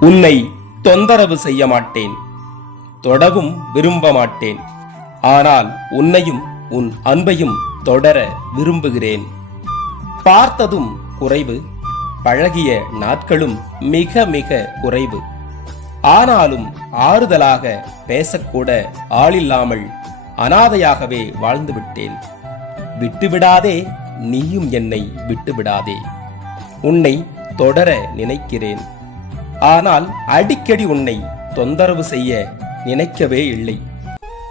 உன்னை தொந்தரவு செய்ய மாட்டேன். தொடவும் விரும்ப மாட்டேன். ஆனால் உன்னையும் உன் அன்பையும் தொடர விரும்புகிறேன். பார்த்ததும் குறைவு பழகிய நாட்களும் மிக மிக குறைவு. ஆனாலும் ஆறுதலாக பேசக்கூட ஆளில்லாமல் அனாதையாகவே வாழ்ந்து விட்டேன் விட்டுவிடாதே நீயும் என்னை விட்டுவிடாதே. உன்னை தொடர நினைக்கிறேன். ஆனால் அடிக்கடி உன்னை தொந்தரவு செய்ய நினைக்கவே இல்லை.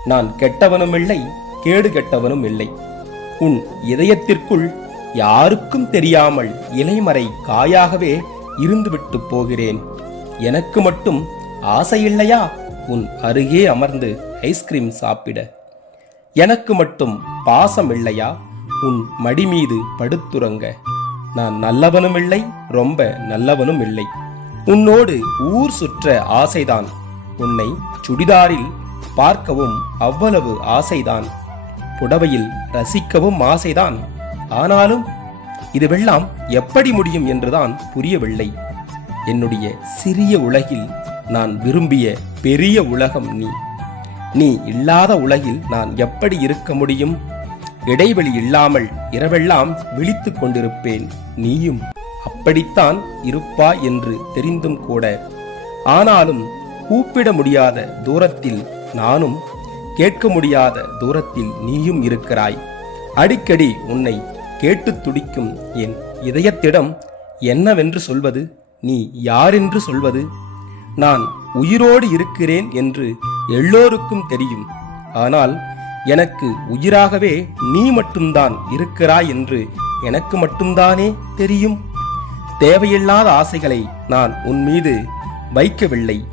நான் கெட்டவனும் இல்லை கேடு கெட்டவனும் இல்லை. உன் இதயத்திற்குள் யாருக்கும் தெரியாமல் இலைமறை காயாகவே இருந்துவிட்டு போகிறேன். எனக்கு மட்டும் ஆசையில்லையா உன் அருகே அமர்ந்து ஐஸ்கிரீம் சாப்பிட. எனக்கு மட்டும் பாசம் இல்லையா? உன் மடி மீது படுத்துறங்க. நான் நல்லவனும் இல்லை ரொம்ப நல்லவனும் இல்லை. உன்னோடு ஊர் சுற்ற ஆசைதான். உன்னை சுடிதாரில் பார்க்கவும் அவ்வளவு ஆசைதான். புடவையில் ரசிக்கவும் ஆசைதான். ஆனாலும் இதுவெல்லாம் எப்படி முடியும் என்றுதான் புரியவில்லை. என்னுடைய சிறிய உலகில் நான் விரும்பிய பெரிய உலகம் நீ. நீ இல்லாத உலகில் நான் எப்படி இருக்க முடியும்? இடைவெளி இல்லாமல் இரவெல்லாம் விழித்துக் கொண்டிருப்பேன் நீயும். அப்படித்தான் இருப்பா என்று தெரிந்தும் கூட. ஆனாலும் கூப்பிட முடியாத தூரத்தில் நானும் கேட்க முடியாத தூரத்தில் நீயும் இருக்கிறாய். அடிக்கடி உன்னை கேட்டு துடிக்கும் என் இதயத்திடம் என்னவென்று சொல்வது? நீ யாரென்று சொல்வது? நான் உயிரோடு இருக்கிறேன் என்று எல்லோருக்கும் தெரியும். ஆனால் எனக்கு உயிராகவே நீ மட்டும்தான் இருக்கிறாய் என்று எனக்கு மட்டும்தானே தெரியும்? தேவையில்லாத ஆசைகளை நான் உன் மீது வைக்கவில்லை.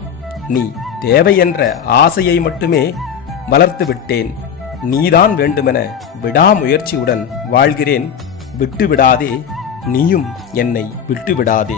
நீ தேவை என்ற ஆசையை மட்டுமே வளர்த்து விட்டேன். நீதான் வேண்டுமென விடாமுயற்சியுடன் வாழ்கிறேன். விட்டு விடாதே நீயும் என்னை விட்டுவிடாதே.